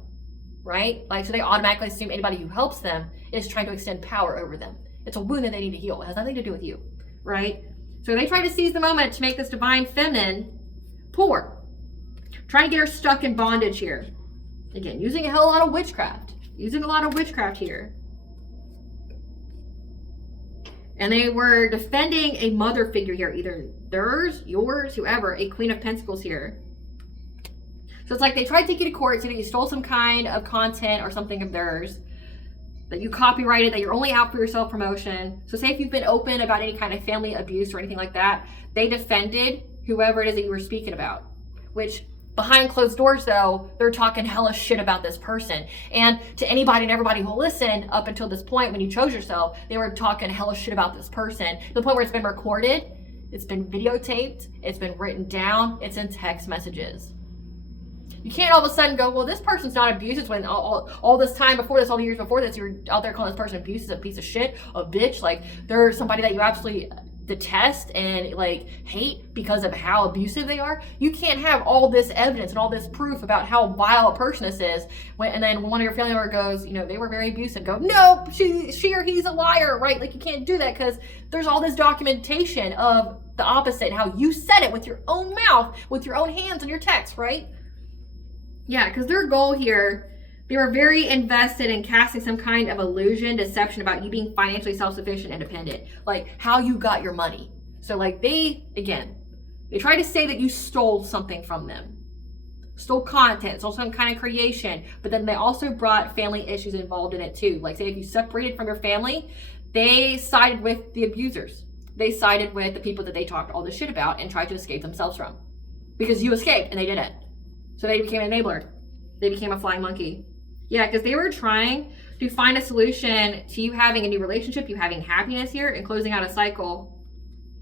right? Like, so they automatically assume anybody who helps them is trying to extend power over them. It's a wound that they need to heal. It has nothing to do with you, right? So they try to seize the moment to make this divine feminine poor. Trying to get her stuck in bondage here. Again, using a hell of a lot of witchcraft. Using a lot of witchcraft here. And they were defending a mother figure here. Either theirs, yours, whoever. A Queen of Pentacles here. So it's like they tried to take you to court, so that you stole some kind of content or something of theirs. That you copyrighted, that you're only out for your self-promotion. So say if you've been open about any kind of family abuse or anything like that, they defended whoever it is that you were speaking about. Which, behind closed doors though, they're talking hella shit about this person. And to anybody and everybody who listened up until this point when you chose yourself, they were talking hella shit about this person. To the point where it's been recorded, it's been videotaped, it's been written down, it's in text messages. You can't all of a sudden go, well, this person's not abusive when all this time before this, all the years before this, you're out there calling this person abusive, a piece of shit, a bitch. Like, they're somebody that you absolutely detest and like hate because of how abusive they are. You can't have all this evidence and all this proof about how vile a person this is and then one of your family members goes, you know, they were very abusive, go, no, she or he's a liar, right? Like, you can't do that because there's all this documentation of the opposite, how you said it with your own mouth, with your own hands and your text, right? Yeah, because their goal here, they were very invested in casting some kind of illusion, deception about you being financially self-sufficient and independent. Like, how you got your money. So, like, they try to say that you stole something from them. Stole content, stole some kind of creation. But then they also brought family issues involved in it, too. Like, say if you separated from your family, they sided with the abusers. They sided with the people that they talked all this shit about and tried to escape themselves from. Because you escaped and they didn't. So they became an enabler. They became a flying monkey. Yeah, because they were trying to find a solution to you having a new relationship, you having happiness here, and closing out a cycle.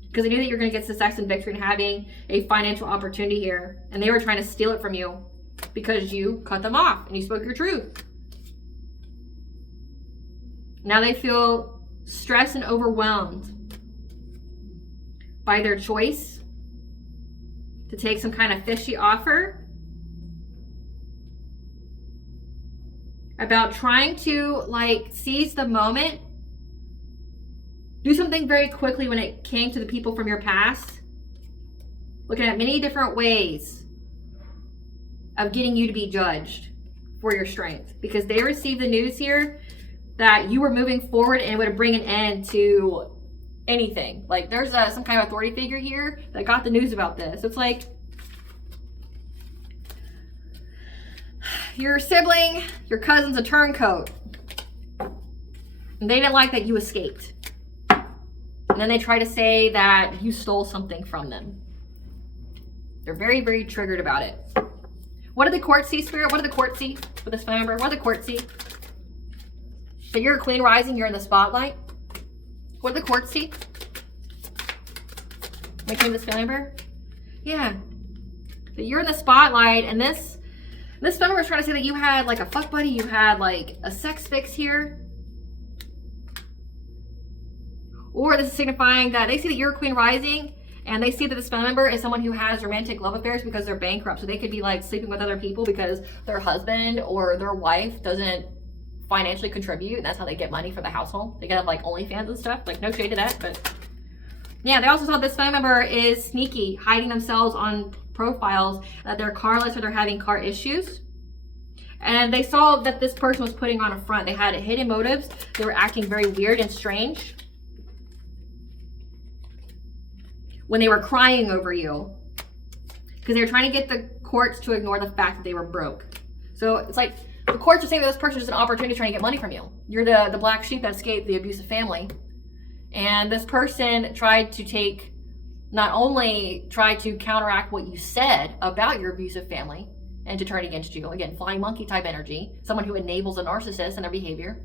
Because they knew that you're going to get success and victory and having a financial opportunity here. And they were trying to steal it from you because you cut them off and you spoke your truth. Now they feel stressed and overwhelmed by their choice to take some kind of fishy offer about trying to like seize the moment, do something very quickly when it came to the people from your past, looking at many different ways of getting you to be judged for your strength, because they received the news here that you were moving forward and it would bring an end to anything. Like, there's some kind of authority figure here that got the news about this. It's like your sibling, your cousin's a turncoat, and they didn't like that you escaped. And then they try to say that you stole something from them. They're very, very triggered about it. What did the court see, Spirit? What did the court see with this family member? What did the court see? So you're a queen rising, you're in the spotlight. What did the court see? When it came to this family member? Yeah. So you're in the spotlight, and this family member is trying to say that you had like a fuck buddy, you had like a sex fix here. Or this is signifying that they see that you're a queen rising, and they see that this family member is someone who has romantic love affairs because they're bankrupt. So they could be like sleeping with other people because their husband or their wife doesn't financially contribute, and that's how they get money for the household. They get have like OnlyFans and stuff. Like, no shade to that, but yeah, they also saw this family member is sneaky, hiding themselves on profiles that they're carless or they're having car issues. And they saw that this person was putting on a front. They had hidden motives. They were acting very weird and strange when they were crying over you, because they were trying to get the courts to ignore the fact that they were broke. So it's like the courts are saying that this person is an opportunity trying to get money from you. You're the black sheep that escaped the abusive family. And this person tried to not only try to counteract what you said about your abusive family and to turn against you, again, flying monkey type energy, someone who enables a narcissist and their behavior,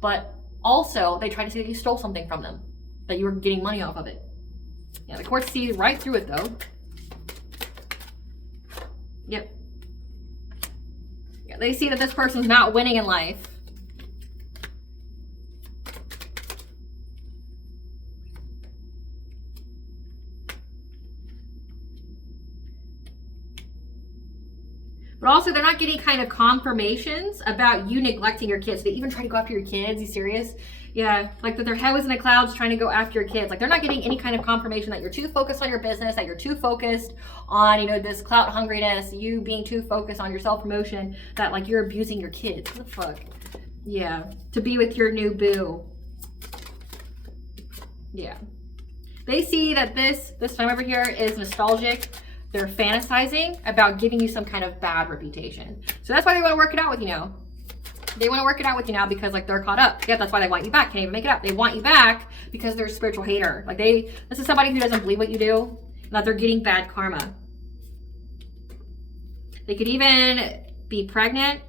but also they tried to say that you stole something from them, that you were getting money off of it. Yeah, the courts see right through it though. Yep. Yeah, they see that this person's not winning in life. But also, they're not getting kind of confirmations about you neglecting your kids. They even try to go after your kids. You serious? Yeah, like that their head was in the clouds trying to go after your kids. Like they're not getting any kind of confirmation that you're too focused on your business, that you're too focused on, you know, this clout hungriness, you being too focused on your self-promotion, that like you're abusing your kids. What the fuck? Yeah, to be with your new boo. Yeah. They see that this time over here is nostalgic. They're fantasizing about giving you some kind of bad reputation. So that's why they want to work it out with you now. They want to work it out with you now because like they're caught up. Yeah, that's why they want you back. Can't even make it up. They want you back because they're a spiritual hater. Like this is somebody who doesn't believe what you do, and that they're getting bad karma. They could even be pregnant.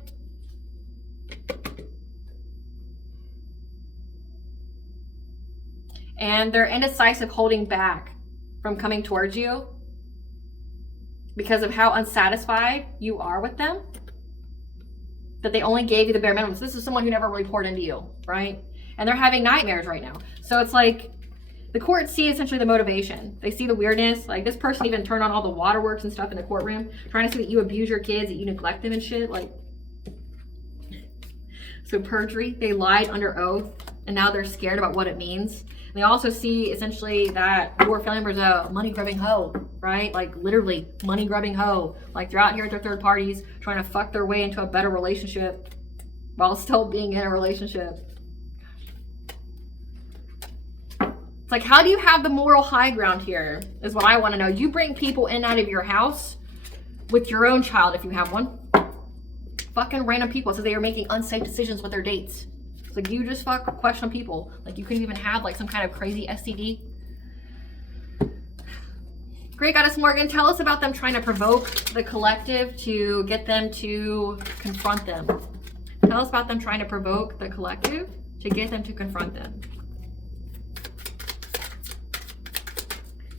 And they're indecisive, holding back from coming towards you because of how unsatisfied you are with them, that they only gave you the bare minimum. So this is someone who never really poured into you, right? And they're having nightmares right now. So it's like the courts see essentially the motivation. They see the weirdness. Like this person even turned on all the waterworks and stuff in the courtroom, trying to see that you abuse your kids, that you neglect them and shit. Like, so perjury, they lied under oath, and now they're scared about what it means. They also see essentially that your family member is a money grubbing hoe, right? Like literally money grubbing hoe. Like they're out here at their third parties trying to fuck their way into a better relationship while still being in a relationship. It's like, how do you have the moral high ground here is what I want to know. You bring people in and out of your house with your own child if you have one. Fucking random people. It says they are making unsafe decisions with their dates. Like you just fuck question people. Like you couldn't even have like some kind of crazy STD. Great Goddess Morgan, tell us about them trying to provoke the collective to get them to confront them. Tell us about them trying to provoke the collective to get them to confront them.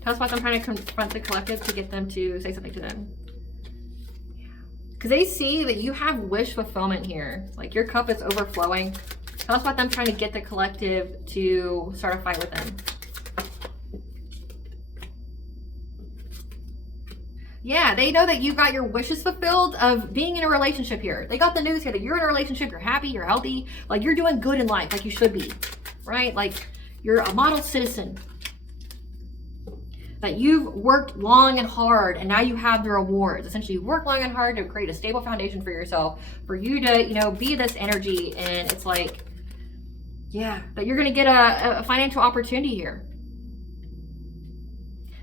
Tell us about them trying to confront the collective to get them to say something to them. Because they see that you have wish fulfillment here. Like your cup is overflowing. Tell us about them trying to get the collective to start a fight with them. Yeah, they know that you got your wishes fulfilled of being in a relationship here. They got the news here that you're in a relationship, you're happy, you're healthy, like you're doing good in life, like you should be, right? Like you're a model citizen. That you've worked long and hard and now you have the rewards. Essentially, you've worked long and hard to create a stable foundation for yourself, for you to, you know, be this energy. And it's like, yeah, that you're going to get a financial opportunity here.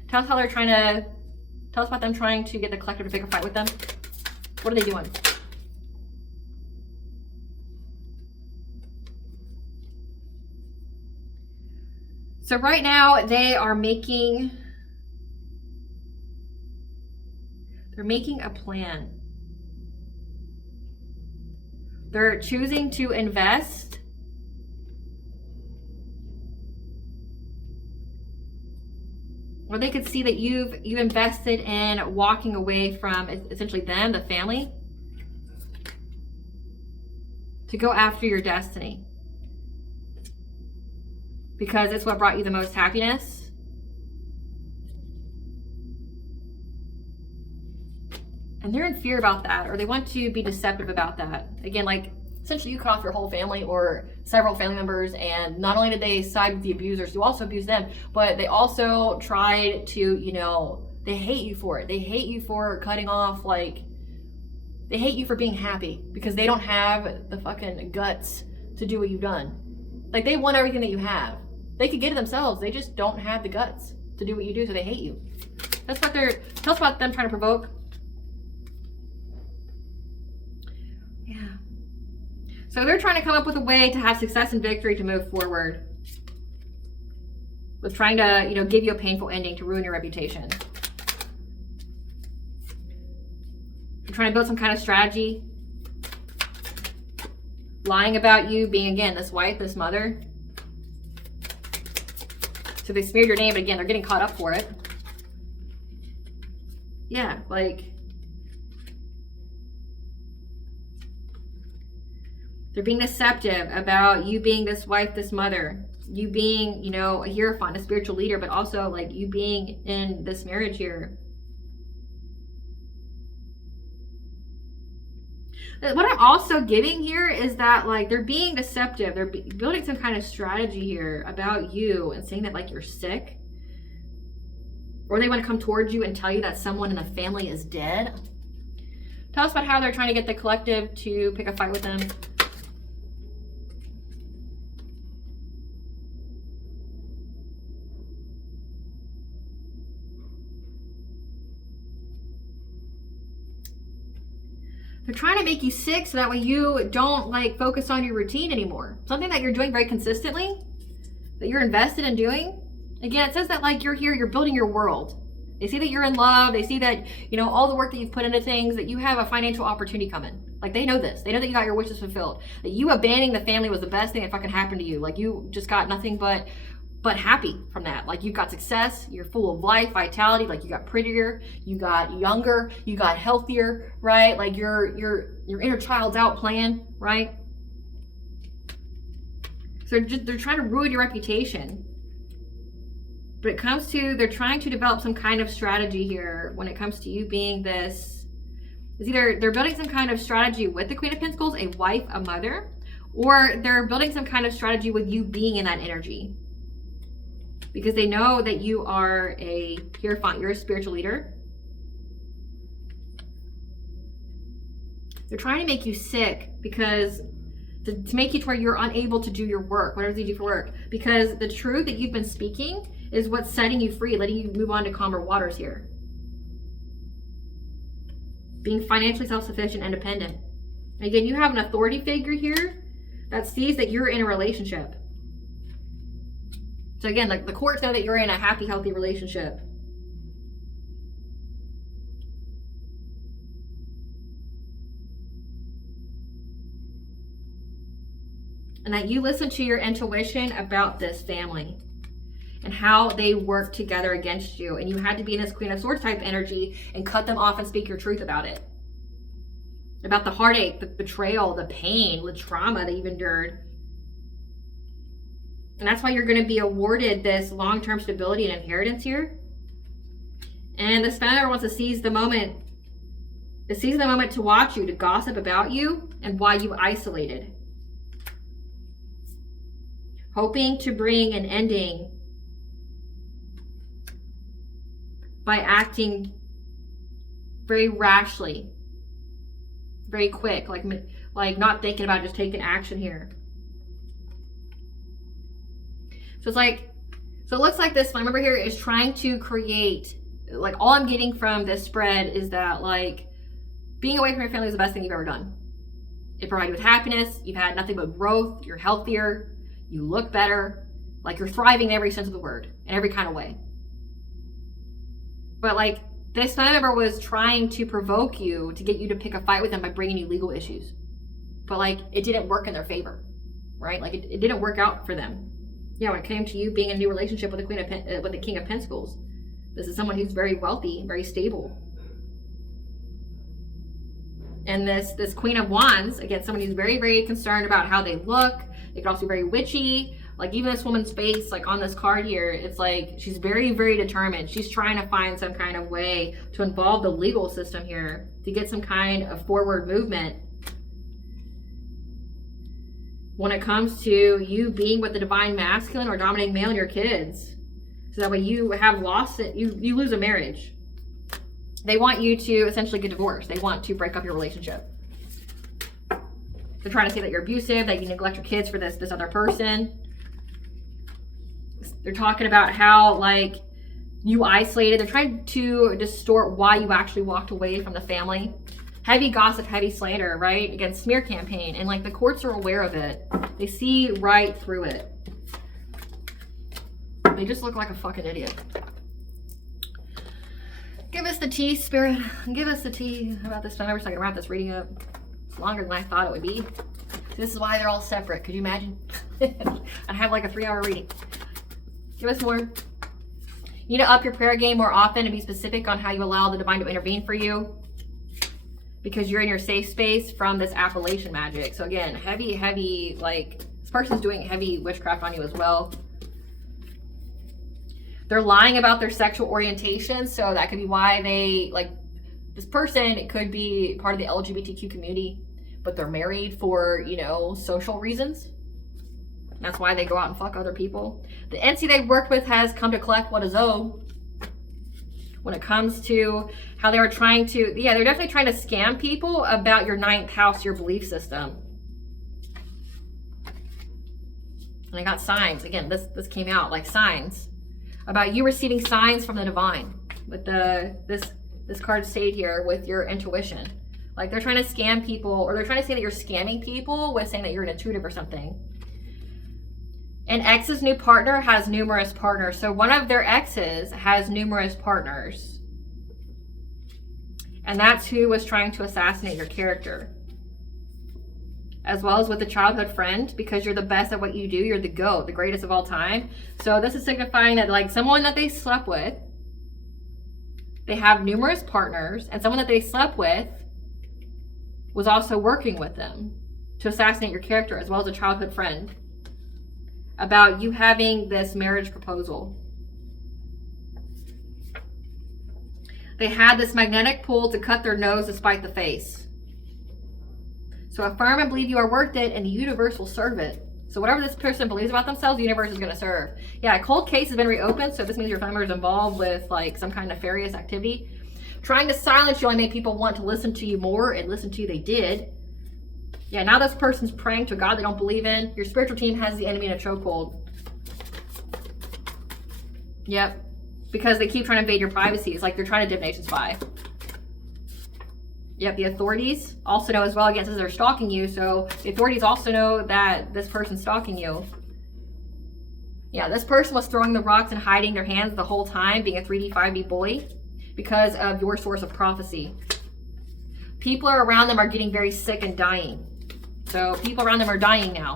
Tell us how they're trying to, tell us about them trying to get the collective to pick a fight with them. What are they doing? So right now they are making a plan. They're choosing to invest or they could see that you've invested in walking away from essentially them, the family, to go after your destiny. Because it's what brought you the most happiness. And they're in fear about that, or they want to be deceptive about that. Again, like essentially you cut off your whole family or several family members, and not only did they side with the abusers who also abused them, but they also tried to, you know, They hate you for it. They hate you for cutting off, like, they hate you for being happy because they don't have the fucking guts to do what you've done. Like, they want everything that you have. They could get it themselves. They just don't have the guts to do what you do, so they hate you. That's what they're, tell us about them trying to provoke. Yeah. So they're trying to come up with a way to have success and victory to move forward. With trying to, you know, give you a painful ending to ruin your reputation. They're trying to build some kind of strategy. Lying about you, being, again, this wife, this mother. So they smeared your name, but again, they're getting caught up for it. Yeah, like, they're being deceptive about you being this wife, this mother, you being, you know, a hierophant, a spiritual leader, but also like you being in this marriage here. What I'm also giving here is that, like, they're being deceptive. They're building some kind of strategy here about you and saying that, like, you're sick. Or they want to come towards you and tell you that someone in the family is dead. Tell us about how they're trying to get the collective to pick a fight with them. They're trying to make you sick so that way you don't, like, focus on your routine anymore. Something that you're doing very consistently, that you're invested in doing. Again, it says that, like, you're here, you're building your world. They see that you're in love. They see that, you know, all the work that you've put into things, that you have a financial opportunity coming. Like, they know this. They know that you got your wishes fulfilled. That you abandoning the family was the best thing that fucking happened to you. Like, you just got nothing but happy from that. Like, you got success, you're full of life, vitality, like you got prettier, you got younger, you got healthier, right? Like your inner child's out playing, right? So they're trying to ruin your reputation. But it comes to, they're trying to develop some kind of strategy here when it comes to you being this. It's either they're building some kind of strategy with the Queen of Pentacles, a wife, a mother, or they're building some kind of strategy with you being in that energy. Because they know that you are a hierophant, you're a spiritual leader. They're trying to make you sick because to make you to where you're unable to do your work, whatever you do for work. Because the truth that you've been speaking is what's setting you free, letting you move on to calmer waters here. Being financially self-sufficient, independent. Again, you have an authority figure here that sees that you're in a relationship. So again, like the courts know that you're in a happy, healthy relationship. And that you listen to your intuition about this family and how they work together against you. And you had to be in this Queen of Swords type energy and cut them off and speak your truth about it. About the heartache, the betrayal, the pain, the trauma that you've endured. And that's why you're going to be awarded this long-term stability and inheritance here. And this family member wants to seize the moment. To seize the moment to watch you, to gossip about you and why you isolated. Hoping to bring an ending by acting very rashly, very quick, like not thinking about just taking action here. So it's like, so it looks like this family member here is trying to create, like all I'm getting from this spread is that like being away from your family is the best thing you've ever done. It provides you with happiness. You've had nothing but growth. You're healthier. You look better. Like you're thriving in every sense of the word, in every kind of way. But like this family member was trying to provoke you to get you to pick a fight with them by bringing you legal issues. But like it didn't work in their favor, right? Like it didn't work out for them. Yeah, when it came to you being in a new relationship with the King of Pentacles, this is someone who's very wealthy, very stable. And this Queen of Wands, again, someone who's very, very concerned about how they look. They can also be very witchy. Like even this woman's face, like on this card here, it's like she's very, very determined. She's trying to find some kind of way to involve the legal system here to get some kind of forward movement when it comes to you being with the divine masculine or dominating male and your kids. So that way you have lost it, you lose a marriage. They want you to essentially get divorced. They want to break up your relationship. They're trying to say that you're abusive, that you neglect your kids for this other person. They're talking about how, like, you isolated. They're trying to distort why you actually walked away from the family. Heavy gossip, heavy slander, right? Against smear campaign. And, like, the courts are aware of it. They see right through it. They just look like a fucking idiot. Give us the tea, Spirit. Give us the tea about this time. So I can wrap this reading up. It's longer than I thought it would be. This is why they're all separate. Could you imagine? I'd have like a 3-hour reading. Give us more. You need to up your prayer game more often and be specific on how you allow the divine to intervene for you. Because you're in your safe space from this appellation magic. So again, heavy, like, this person's doing heavy witchcraft on you as well. They're lying about their sexual orientation, so that could be why they, like, this person, it could be part of the LGBTQ community, but they're married for, you know, social reasons. That's why they go out and fuck other people. The entity they've worked with has come to collect what is owed. When it comes to how they were trying to, yeah, they're definitely trying to scam people about your 9th house, your belief system. And I got signs. Again, this came out like signs. About you receiving signs from the divine with this card stayed here with your intuition. Like, they're trying to scam people, or they're trying to say that you're scamming people with saying that you're an intuitive or something. An ex's new partner has numerous partners. So one of their exes has numerous partners. And that's who was trying to assassinate your character. As well as with the childhood friend, because you're the best at what you do. You're the GOAT, the greatest of all time. So this is signifying that, like, someone that they slept with, they have numerous partners, and someone that they slept with was also working with them to assassinate your character, as well as a childhood friend, about you having this marriage proposal. They had this magnetic pull to cut their nose despite the face. So affirm and believe you are worth it, and the universe will serve it. So whatever this person believes about themselves, the universe is going to serve. Yeah, a cold case has been reopened, so this means your family member is involved with, like, some kind of nefarious activity. Trying to silence you only made people want to listen to you more, and listen to you they did. Yeah, now this person's praying to a God they don't believe in. Your spiritual team has the enemy in a chokehold. Yep. Because they keep trying to invade your privacy. It's like they're trying to divination spy. Yep, the authorities also know as well, again, since they're stalking you, so the authorities also know that this person's stalking you. Yeah, this person was throwing the rocks and hiding their hands the whole time, being a 3D, 5D bully, because of your source of prophecy. People around them are getting very sick and dying. So people around them are dying now.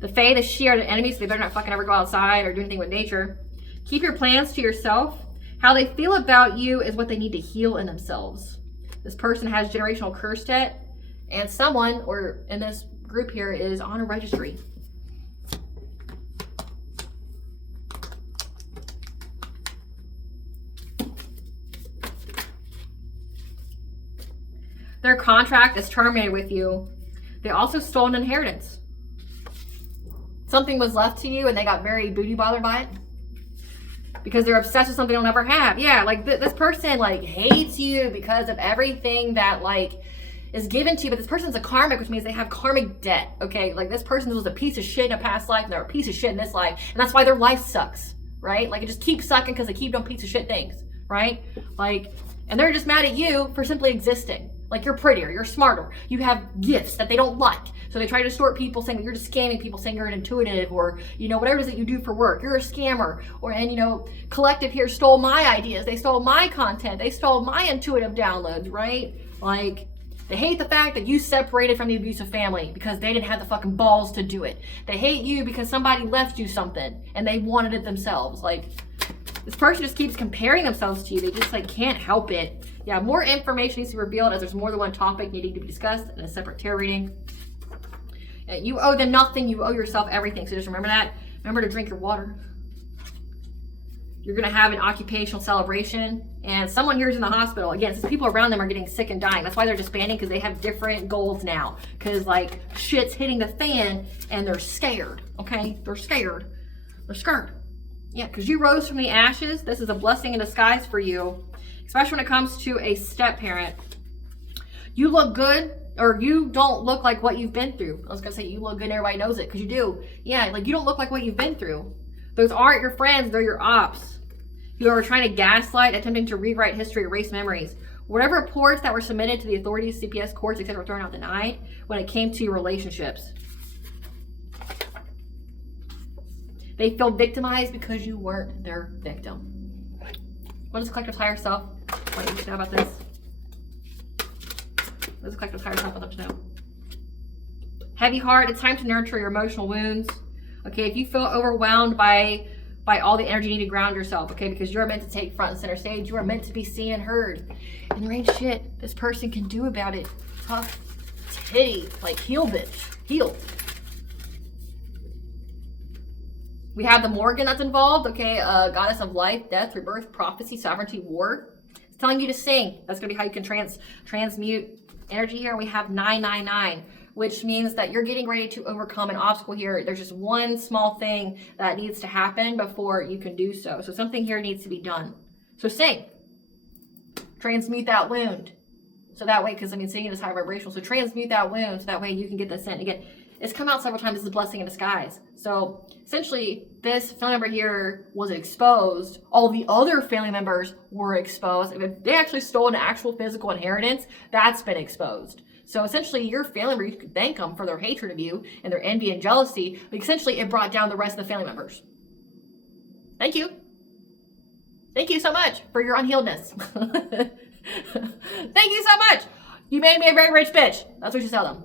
The Fae, the She are the enemies, so they better not fucking ever go outside or do anything with nature. Keep your plans to yourself. How they feel about you is what they need to heal in themselves. This person has generational curse debt, and someone, or in this group here, is on a registry. Their contract is terminated with you. They also stole an inheritance. Something was left to you and they got very booty bothered by it. Because they're obsessed with something they'll never have. Yeah, like this person, like, hates you because of everything that, like, is given to you. But this person's a karmic, which means they have karmic debt, okay? Like, this person was a piece of shit in a past life, and they're a piece of shit in this life. And that's why their life sucks, right? Like, it just keeps sucking because they keep doing piece of shit things, right? Like, and they're just mad at you for simply existing. Like, you're prettier, you're smarter, you have gifts that they don't like. So they try to distort people, saying that you're just scamming people, saying you're an intuitive, or, you know, whatever it is that you do for work. You're a scammer. Or, and, you know, Collective here stole my ideas. They stole my content. They stole my intuitive downloads, right? Like, they hate the fact that you separated from the abusive family because they didn't have the fucking balls to do it. They hate you because somebody left you something and they wanted it themselves. Like, this person just keeps comparing themselves to you. They just, like, can't help it. Yeah, more information needs to be revealed, as there's more than one topic needing to be discussed in a separate tarot reading. You owe them nothing. You owe yourself everything. So just remember that. Remember to drink your water. You're going to have an occupational celebration. And someone here is in the hospital. Again, since people around them are getting sick and dying. That's why they're disbanding, because they have different goals now. Because, like, shit's hitting the fan and they're scared. Okay? They're scared. They're scared. Yeah, because you rose from the ashes. This is a blessing in disguise for you. especially when it comes to a step parent. You look good, or you don't look like what you've been through. I was gonna say you look good and everybody knows it, because you do. Yeah, like you don't look like what you've been through. Those aren't your friends, they're your ops. You are trying to gaslight, attempting to rewrite history, erase memories. Whatever reports that were submitted to the authorities, CPS, courts, etc. were thrown out denied when it came to your relationships. They feel victimized because you weren't their victim. What does the collective's higher self want you to know about this? What does the collective's higher self want them to know? Heavy heart, it's time to nurture your emotional wounds. Okay, if you feel overwhelmed by all the energy you need to ground yourself, okay, because you're meant to take front and center stage. You are meant to be seen and heard. And there ain't shit this person can do about it. Tough titty, like heal, bitch, heal. We have the Morgan that's involved, okay, goddess of life, death, rebirth, prophecy, sovereignty, war. It's telling you to sing. That's gonna be how you can transmute energy here. We have 999, which means that you're getting ready to overcome an obstacle here. There's just one small thing that needs to happen before you can do so. So something here needs to be done. So sing. Transmute that wound. So that way, because I mean, singing is high vibrational. So transmute that wound so that way you can get the scent. Again, it's come out several times. This is a blessing in disguise. So essentially, this family member here was exposed. All the other family members were exposed. If they actually stole an actual physical inheritance, that's been exposed. So essentially, your family member, you could thank them for their hatred of you and their envy and jealousy, but essentially it brought down the rest of the family members. Thank you. Thank you so much for your unhealedness. Thank you so much. You made me a very rich bitch. That's what you tell them.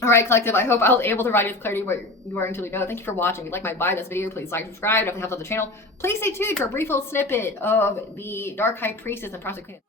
All right, collective, I hope I was able to provide you with clarity where you are until you know. Thank you for watching. If you like my bio this video, please like, subscribe. Definitely helps out the channel. Please stay tuned for a brief little snippet of the Dark High Priestess and Prospect Queen.